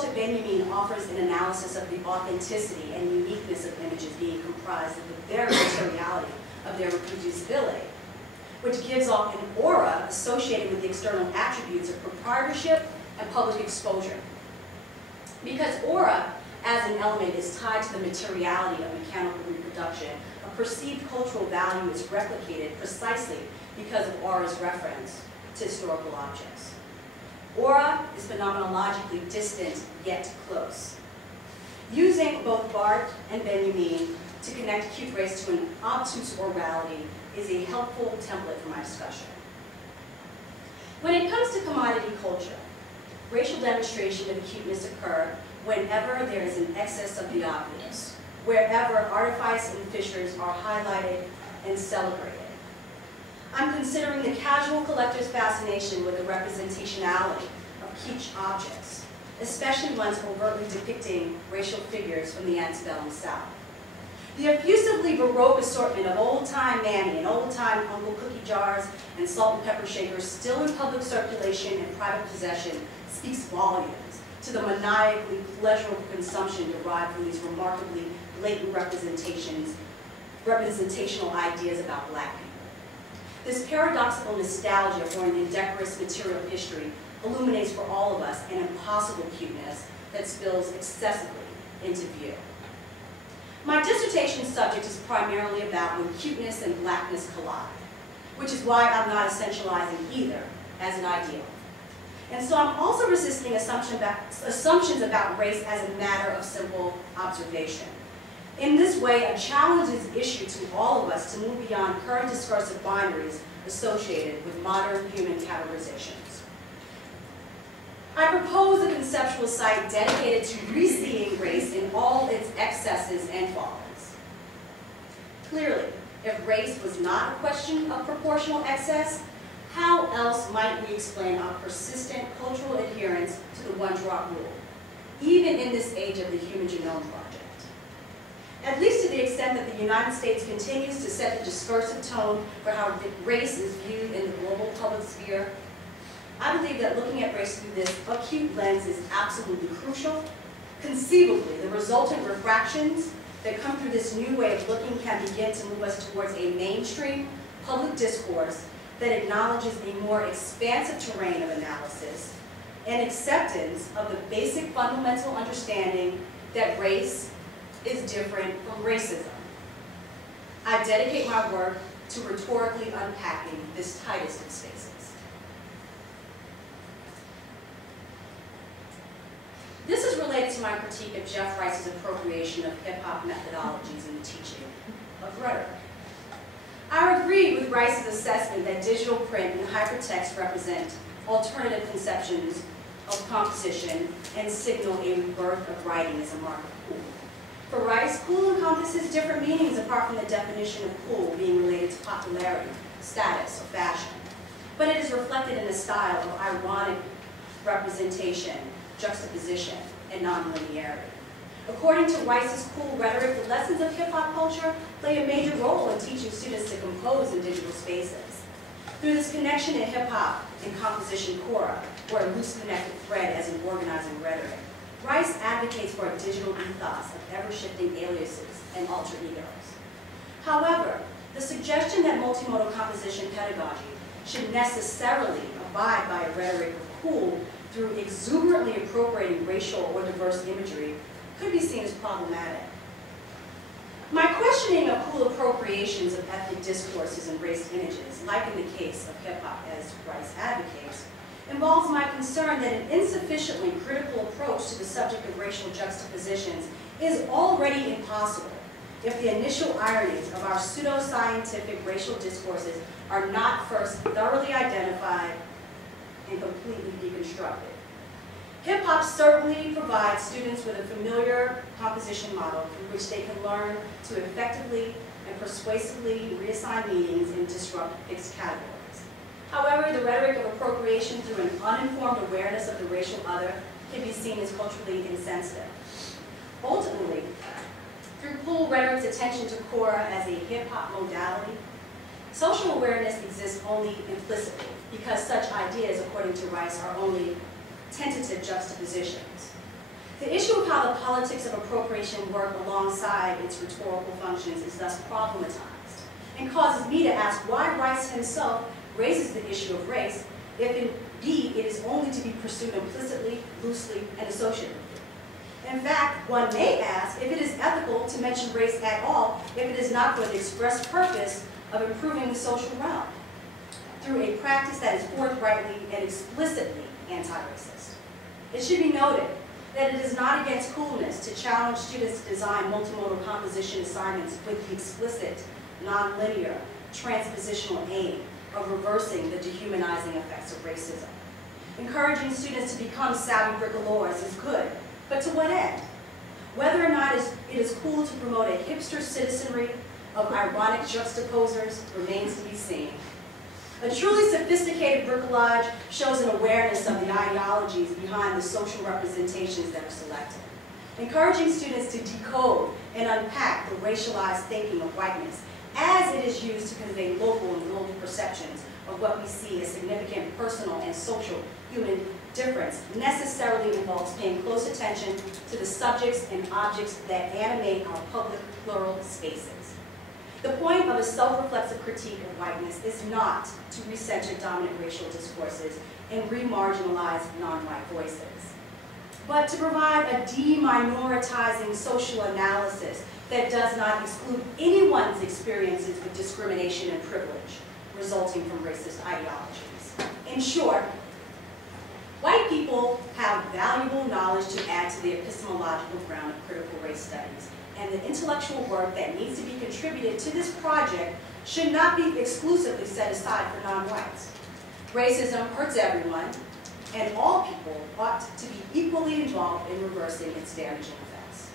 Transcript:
Walter Benjamin offers an analysis of the authenticity and uniqueness of images being comprised of the very materiality of their reproducibility, which gives off an aura associated with the external attributes of proprietorship and public exposure. Because aura, as an element, is tied to the materiality of mechanical reproduction, a perceived cultural value is replicated precisely because of aura's reference to historical objects. Aura is phenomenologically distant yet close. Using both Barth and Benjamin to connect acute race to an obtuse orality is a helpful template for my discussion. When it comes to commodity culture, racial demonstration of acuteness occur whenever there is an excess of the obvious, wherever artifice and fissures are highlighted and celebrated. I'm considering the casual collector's fascination with the representationality of kitsch objects, especially ones overtly depicting racial figures from the antebellum South. The effusively Baroque assortment of old-time Manny and old-time Uncle cookie jars and salt and pepper shakers still in public circulation and private possession speaks volumes to the maniacally pleasurable consumption derived from these remarkably blatant representational ideas about black people. This paradoxical nostalgia for an indecorous material history illuminates for all of us an impossible cuteness that spills excessively into view. My dissertation subject is primarily about when cuteness and blackness collide, which is why I'm not essentializing either as an ideal. And so I'm also resisting assumptions about race as a matter of simple observation. In this way, a challenge is issued to all of us to move beyond current discursive binaries associated with modern human categorizations. I propose a conceptual site dedicated to re-seeing race in all its excesses and follies. Clearly, if race was not a question of proportional excess, how else might we explain our persistent cultural adherence to the one-drop rule, even in this age of the Human Genome Project? At least to the extent that the United States continues to set the discursive tone for how race is viewed in the global public sphere, I believe that looking at race through this acute lens is absolutely crucial. Conceivably, the resultant refractions that come through this new way of looking can begin to move us towards a mainstream public discourse that acknowledges a more expansive terrain of analysis and acceptance of the basic fundamental understanding that race is different from racism. I dedicate my work to rhetorically unpacking this tightest of spaces. This is related to my critique of Jeff Rice's appropriation of hip-hop methodologies in the teaching of rhetoric. I agree with Rice's assessment that digital print and hypertext represent alternative conceptions of composition and signal a rebirth of writing as a mark of cool. For Rice, cool encompasses different meanings apart from the definition of cool being related to popularity, status, or fashion. But it is reflected in a style of ironic representation, juxtaposition, and nonlinearity. According to Rice's cool rhetoric, the lessons of hip-hop culture play a major role in teaching students to compose in digital spaces. Through this connection in hip-hop and composition cora, or a loose connected thread as an organizing rhetoric, Rice advocates for a digital ethos of ever-shifting aliases and alter egos. However, the suggestion that multimodal composition pedagogy should necessarily abide by a rhetoric of cool through exuberantly appropriating racial or diverse imagery could be seen as problematic. My questioning of cool appropriations of ethnic discourses and race images, like in the case of hip-hop as Rice advocates, involves my concern that an insufficiently critical approach to the subject of racial juxtapositions is already impossible if the initial ironies of our pseudo-scientific racial discourses are not first thoroughly identified and completely deconstructed. Hip-hop certainly provides students with a familiar composition model through which they can learn to effectively and persuasively reassign meanings and disrupt fixed categories. However, the rhetoric of appropriation through an uninformed awareness of the racial other can be seen as culturally insensitive. Ultimately, through cool rhetoric's attention to cora as a hip-hop modality, social awareness exists only implicitly because such ideas, according to Rice, are only tentative juxtapositions. The issue of how the politics of appropriation work alongside its rhetorical functions is thus problematized and causes me to ask why Rice himself raises the issue of race if indeed it is only to be pursued implicitly, loosely, and associatively. In fact, one may ask if it is ethical to mention race at all if it is not for the express purpose of improving the social realm through a practice that is forthrightly and explicitly anti-racist. It should be noted that it is not against coolness to challenge students to design multimodal composition assignments with the explicit, nonlinear, transpositional aim of reversing the dehumanizing effects of racism. Encouraging students to become savvy bricoleurs is good, but to what end? Whether or not it is cool to promote a hipster citizenry of ironic juxtaposers remains to be seen. A truly sophisticated bricolage shows an awareness of the ideologies behind the social representations that are selected, encouraging students to decode and unpack the racialized thinking of whiteness as it is used to convey local and global perceptions of what we see as significant personal and social human difference necessarily involves paying close attention to the subjects and objects that animate our public plural spaces. The point of a self-reflexive critique of whiteness is not to recenter dominant racial discourses and re-marginalize non-white voices, but to provide a deminoritizing social analysis that does not exclude anyone's experiences with discrimination and privilege resulting from racist ideologies. In short, white people have valuable knowledge to add to the epistemological ground of critical race studies, and the intellectual work that needs to be contributed to this project should not be exclusively set aside for non-whites. Racism hurts everyone, and all people ought to be equally involved in reversing its damaging effects.